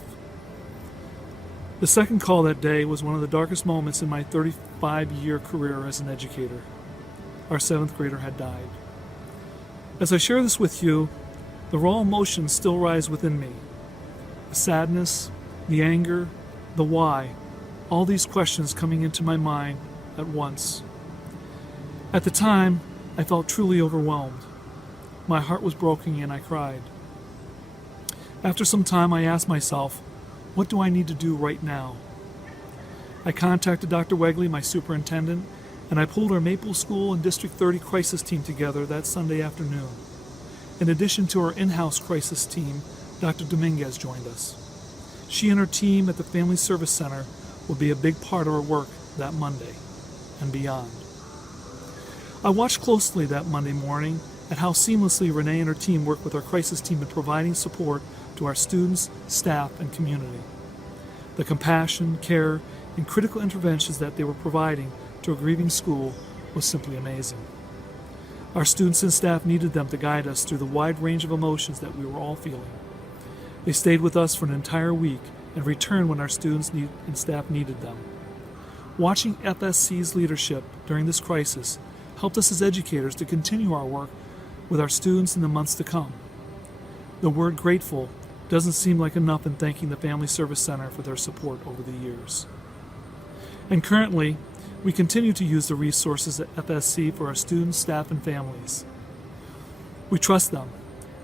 The second call that day was one of the darkest moments in my 35-year career as an educator. Our 7th grader had died. As I share this with you, the raw emotions still rise within me. The sadness, the anger, the why, all these questions coming into my mind at once. At the time, I felt truly overwhelmed. My heart was broken and I cried. After some time, I asked myself, what do I need to do right now? I contacted Dr. Wegley, my superintendent, and I pulled our Maple School and District 30 crisis team together that Sunday afternoon. In addition to our in-house crisis team, Dr. Dominguez joined us. She and her team at the Family Service Center will be a big part of our work that Monday and beyond. I watched closely that Monday morning at how seamlessly Renee and her team worked with our crisis team in providing support to our students, staff, and community. The compassion, care, and critical interventions that they were providing to a grieving school was simply amazing. Our students and staff needed them to guide us through the wide range of emotions that we were all feeling. They stayed with us for an entire week and returned when our students and staff needed them. Watching FSC's leadership during this crisis helped us as educators to continue our work with our students in the months to come. The word grateful doesn't seem like enough in thanking the Family Service Center for their support over the years. And currently, we continue to use the resources at FSC for our students, staff, and families. We trust them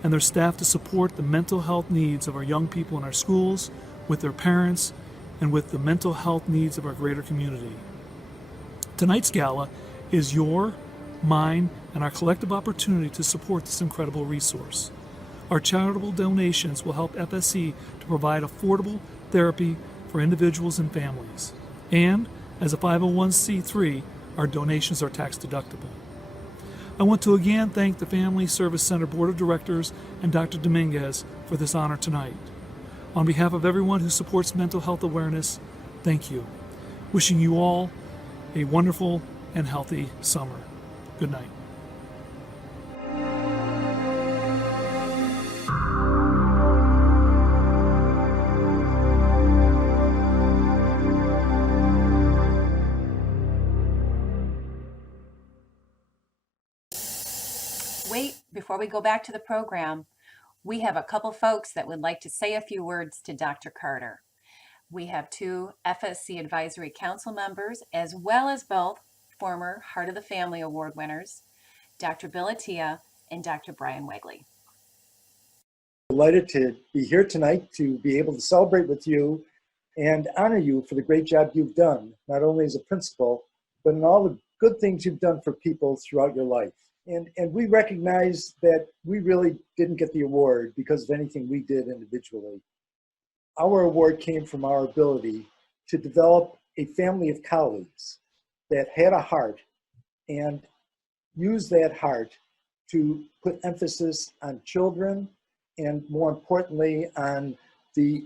and their staff to support the mental health needs of our young people in our schools, with their parents, and with the mental health needs of our greater community. Tonight's gala is your, mine, and our collective opportunity to support this incredible resource. Our charitable donations will help FSC to provide affordable therapy for individuals and families. And as a 501c3, our donations are tax deductible. I want to again thank the Family Service Center Board of Directors and Dr. Dominguez for this honor tonight. On behalf of everyone who supports mental health awareness, thank you. Wishing you all a wonderful and healthy summer. Good night. Wait, before we go back to the program, we have a couple folks that would like to say a few words to Dr. Carter. We have two FSC Advisory Council members, as well as both former Heart of the Family Award winners, Dr. Bill Attia and Dr. Brian Wegley. Delighted to be here tonight to be able to celebrate with you and honor you for the great job you've done, not only as a principal, but in all the good things you've done for people throughout your life. And we recognize that we really didn't get the award because of anything we did individually. Our award came from our ability to develop a family of colleagues that had a heart and used that heart to put emphasis on children and, more importantly, on the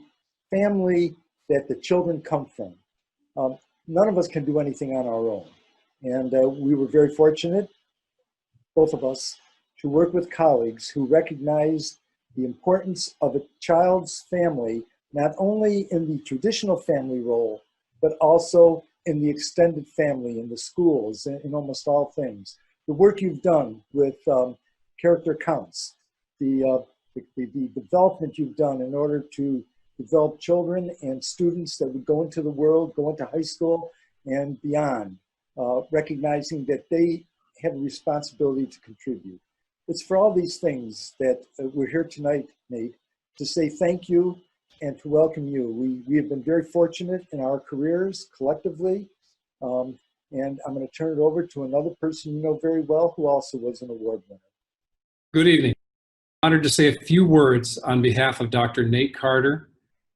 family that the children come from. None of us can do anything on our own. And we were very fortunate, both of us, to work with colleagues who recognized the importance of a child's family, not only in the traditional family role, but also in the extended family, in the schools, in almost all things. The work you've done with character counts, the development you've done in order to develop children and students that would go into the world, go into high school and beyond, recognizing that they have a responsibility to contribute. It's for all these things that we're here tonight, Nate, to say thank you and to welcome you. We have been very fortunate in our careers collectively, and I'm going to turn it over to another person you know very well who also was an award winner. Good evening. I'm honored to say a few words on behalf of Dr. Nate Carter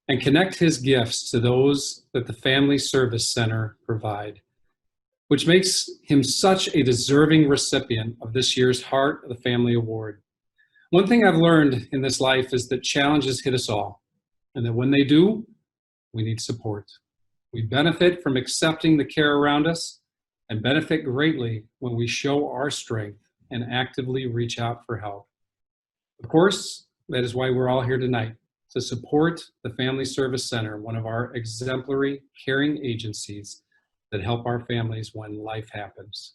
and connect his gifts to those that the Family Service Center provide, which makes him such a deserving recipient of this year's Heart of the Family Award. One thing I've learned in this life is that challenges hit us all, and that when they do, we need support. We benefit from accepting the care around us and benefit greatly when we show our strength and actively reach out for help. Of course, that is why we're all here tonight, to support the Family Service Center, one of our exemplary caring agencies that help our families when life happens.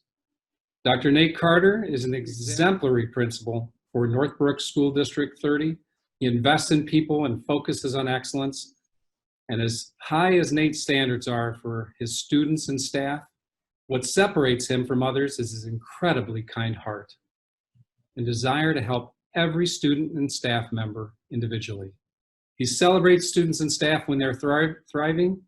Dr. Nate Carter is an exemplary principal for Northbrook School District 30. He invests in people and focuses on excellence. And as high as Nate's standards are for his students and staff, what separates him from others is his incredibly kind heart and desire to help every student and staff member individually. He celebrates students and staff when they're thriving,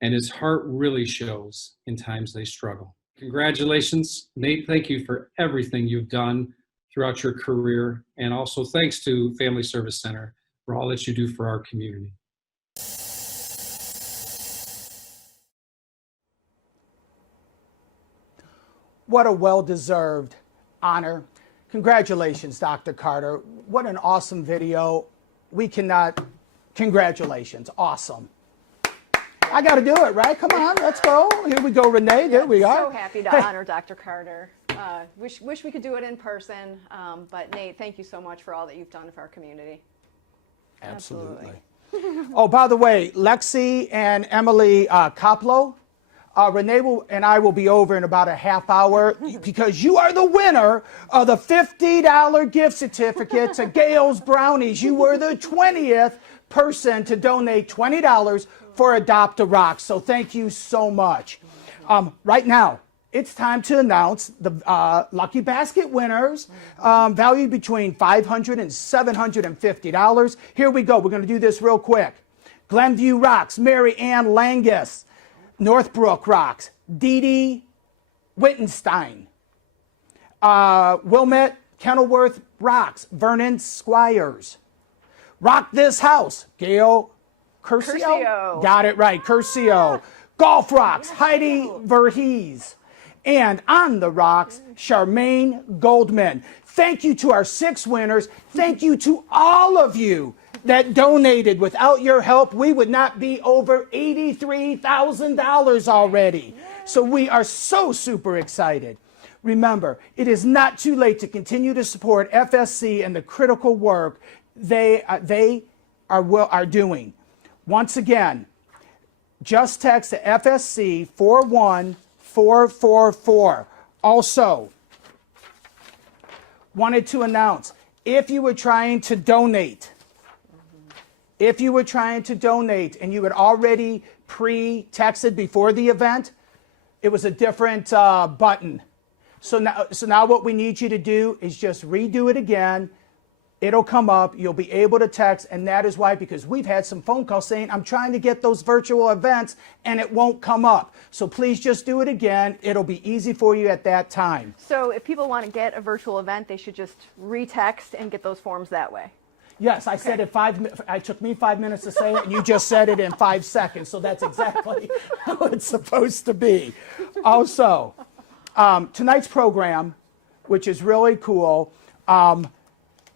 and his heart really shows in times they struggle. Congratulations, Nate. Thank you for everything you've done throughout your career, and also thanks to Family Service Center for all that you do for our community. What a well-deserved honor. Congratulations, Dr. Carter. What an awesome video. Congratulations, awesome. I got to do it, right? Come on, let's go. Here we go, Renee. There we are. So happy to honor Dr. Carter. Wish we could do it in person, but Nate, thank you so much for all that you've done for our community. Absolutely. Oh, by the way, Lexi and Emily Koplo, Renee and I will be over in about a half hour because you are the winner of the $50 gift certificate to Gail's Brownies. You were the 20th person to donate $20 for Adopt a Rock. So thank you so much. Right now, it's time to announce the Lucky Basket winners, valued between $500 and $750. Here we go. We're going to do this real quick. Glenview rocks, Mary Ann Langus. Northbrook rocks, Dee Dee Wittenstein. Wilmette Kenilworth rocks, Vernon Squires. Rock This House, Gail Curcio. Got it right, Curcio. Golf rocks, Heidi Verhees. And on the rocks, Charmaine Goldman. Thank you to our 6 winners. Thank you to all of you that donated. Without your help, we would not be over $83,000 already. So we are so super excited. Remember, it is not too late to continue to support FSC and the critical work they are doing. Once again, just text to FSC 41444. Also, wanted to announce, if you were trying to donate and you had already pre-texted before the event, it was a different button. So now what we need you to do is just redo it again. It'll come up, you'll be able to text, and that is why, because we've had some phone calls saying, I'm trying to get those virtual events and it won't come up. So please just do it again. It'll be easy for you at that time. So if people want to get a virtual event, they should just retext and get those forms that way. Yes, I said it it took me 5 minutes to say it, and you just said it in 5 seconds. So that's exactly how it's supposed to be. Also, tonight's program, which is really cool.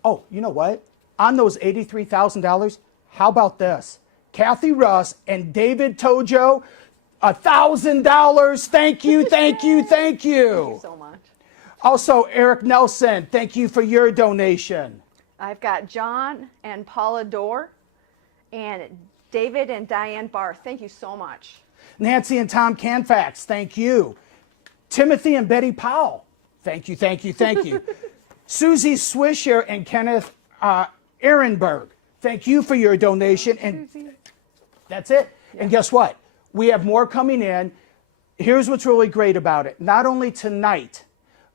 Oh, you know what? On those $83,000, how about this? Kathy Russ and David Tojo, $1,000. Thank you, thank you, thank you. Thank you so much. Also, Eric Nelson, thank you for your donation. I've got John and Paula Dorr and David and Diane Barth. Thank you so much. Nancy and Tom Canfax, thank you. Timothy and Betty Powell, thank you, thank you, thank you. Susie Swisher and Kenneth Ehrenberg, thank you for your donation. And that's it. Yeah. And guess what? We have more coming in. Here's what's really great about it. Not only tonight,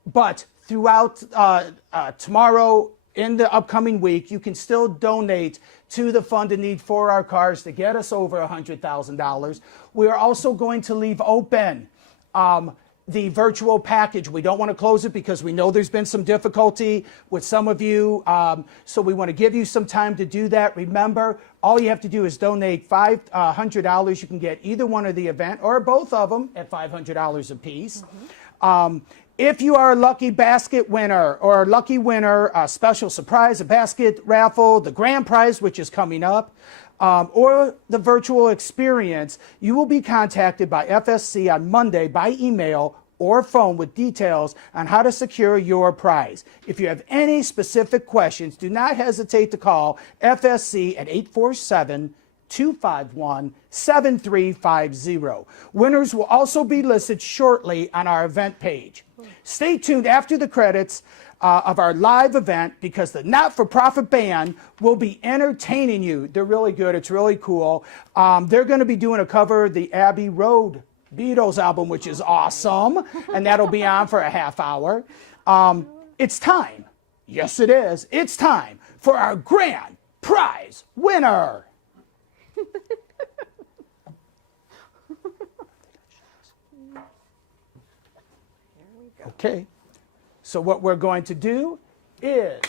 but throughout tomorrow, in the upcoming week, you can still donate to the Fund a Need for Our Cars to get us over $100,000. We are also going to leave open the virtual package. We don't want to close it because we know there's been some difficulty with some of you. So we want to give you some time to do that. Remember, all you have to do is donate $500. You can get either one of the event or both of them at $500 a piece. If you are a lucky basket winner or a lucky winner, a special surprise, a basket raffle, the grand prize, which is coming up, or the virtual experience, you will be contacted by FSC on Monday by email or phone with details on how to secure your prize. If you have any specific questions, do not hesitate to call FSC at 847-251-7350. Winners will also be listed shortly on our event page. Stay tuned after the credits of our live event because the not-for-profit band will be entertaining you. They're really good. It's really cool. They're going to be doing a cover of the Abbey Road Beatles album, which is awesome, and that'll be on for a half hour. It's time. Yes, it is. It's time for our grand prize winner. Okay. So what we're going to do is,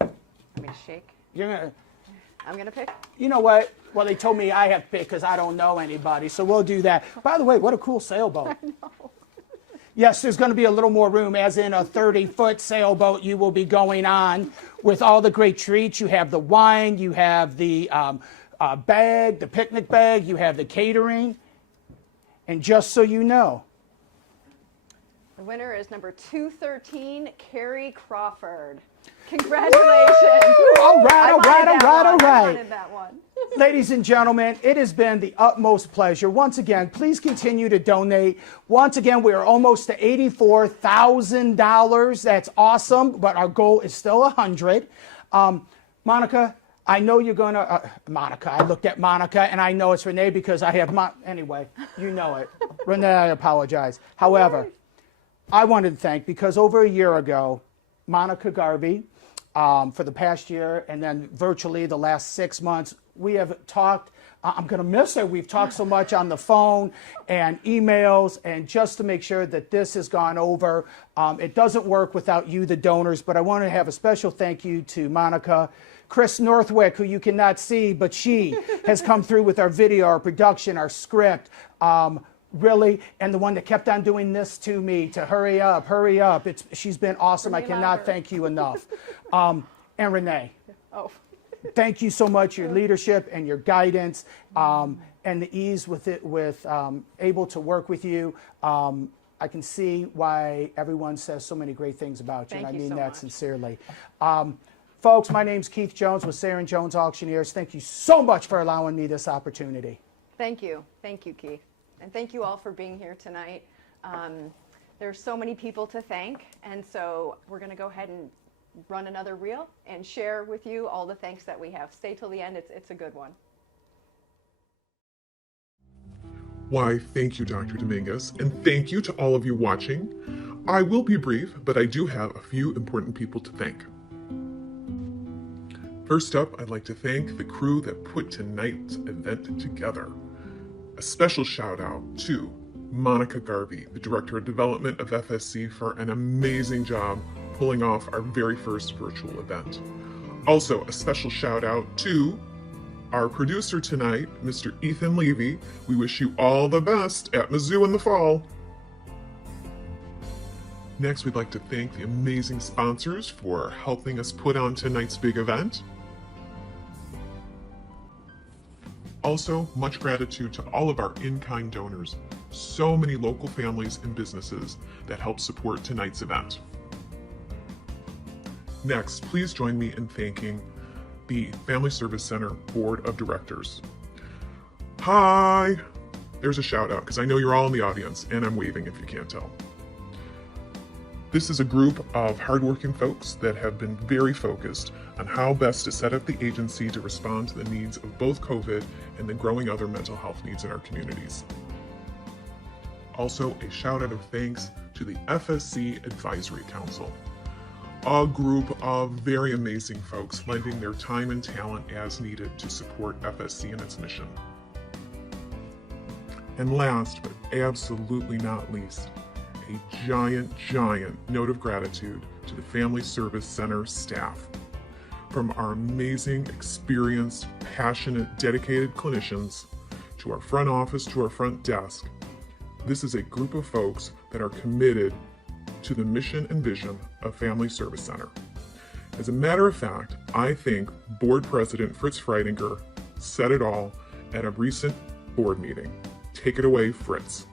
Want me to shake? I'm gonna pick. You know what? Well, they told me I have to pick because I don't know anybody, so we'll do that. By the way, what a cool sailboat. I know. Yes, there's going to be a little more room, as in a 30-foot sailboat you will be going on with all the great treats. You have the wine, you have the bag, the picnic bag, you have the catering. And just so you know, The winner is number 213, Carrie Crawford. Congratulations. All right, all right, all right, all I right. wanted that one. Ladies and gentlemen, it has been the utmost pleasure. Once again, please continue to donate. Once again, we are almost to $84,000. That's awesome, but our goal is still 100. Monica, I know you're going to, Monica, I looked at Monica and I know it's Renee because I have, anyway, you know it. Renee, I apologize. However, I wanted to thank, because over a year ago, Monica Garvey, for the past year and then virtually the last 6 months, we have talked. I'm going to miss her. We've talked so much on the phone and emails, and just to make sure that this has gone over. It doesn't work without you, the donors, but I want to have a special thank you to Monica. Chris Northwick, who you cannot see, but she has come through with our video, our production, our script. really, and the one that kept on doing this to me to hurry up, hurry up. She's been awesome. I cannot thank you enough. And Renee. Oh. Thank you so much, your leadership and your guidance, and the ease with able to work with you. I can see why everyone says so many great things about you, and I mean that sincerely. Folks, my name's Keith Jones with Sarah & Jones Auctioneers. Thank you so much for allowing me this opportunity. Thank you, Keith. And thank you all for being here tonight. There's so many people to thank, and so we're going to go ahead and run another reel and share with you all the thanks that we have. Stay till the end, it's a good one. Why, thank you, Dr. Dominguez, and thank you to all of you watching. I will be brief, but I do have a few important people to thank. First up, I'd like to thank the crew that put tonight's event together. A special shout out to Monica Garvey, the Director of Development of FSC, for an amazing job pulling off our very first virtual event. Also, a special shout out to our producer tonight, Mr. Ethan Levy. We wish you all the best at Mizzou in the fall. Next, we'd like to thank the amazing sponsors for helping us put on tonight's big event. Also, much gratitude to all of our in-kind donors, so many local families and businesses that help support tonight's event. Next, please join me in thanking the Family Service Center Board of Directors. Hi! There's a shout out because I know you're all in the audience and I'm waving if you can't tell. This is a group of hardworking folks that have been very focused on how best to set up the agency to respond to the needs of both COVID and the growing other mental health needs in our communities. Also, a shout out of thanks to the FSC Advisory Council, a group of very amazing folks lending their time and talent as needed to support FSC in its mission. And last, but absolutely not least, a giant note of gratitude to the Family Service Center staff. From our amazing, experienced, passionate, dedicated clinicians, to our front office, to our front desk, this is a group of folks that are committed to the mission and vision of Family Service Center. As a matter of fact, I think Board President Fritz Freidinger said it all at a recent board meeting. Take it away, Fritz.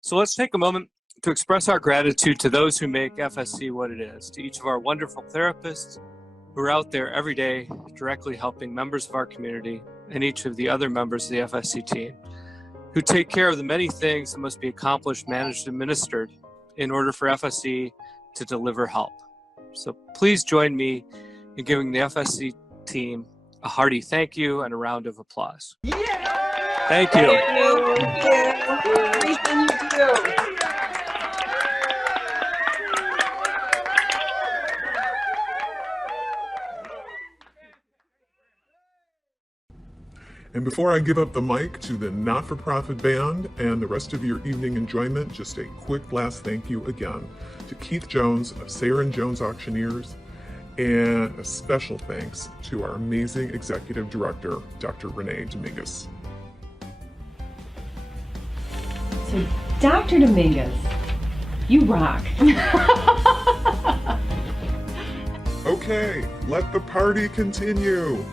So let's take a moment to express our gratitude to those who make FSC what it is, to each of our wonderful therapists who are out there every day directly helping members of our community and each of the other members of the FSC team who take care of the many things that must be accomplished, managed, and administered in order for FSC to deliver help. So please join me in giving the FSC team a hearty thank you and a round of applause. Yeah! Thank you. Thank you. Everything you do. And before I give up the mic to the not-for-profit band and the rest of your evening enjoyment, just a quick last thank you again to Keith Jones of Sarah & Jones Auctioneers, and a special thanks to our amazing Executive Director, Dr. Renee Dominguez. So, Dr. Dominguez, you rock. Okay, let the party continue.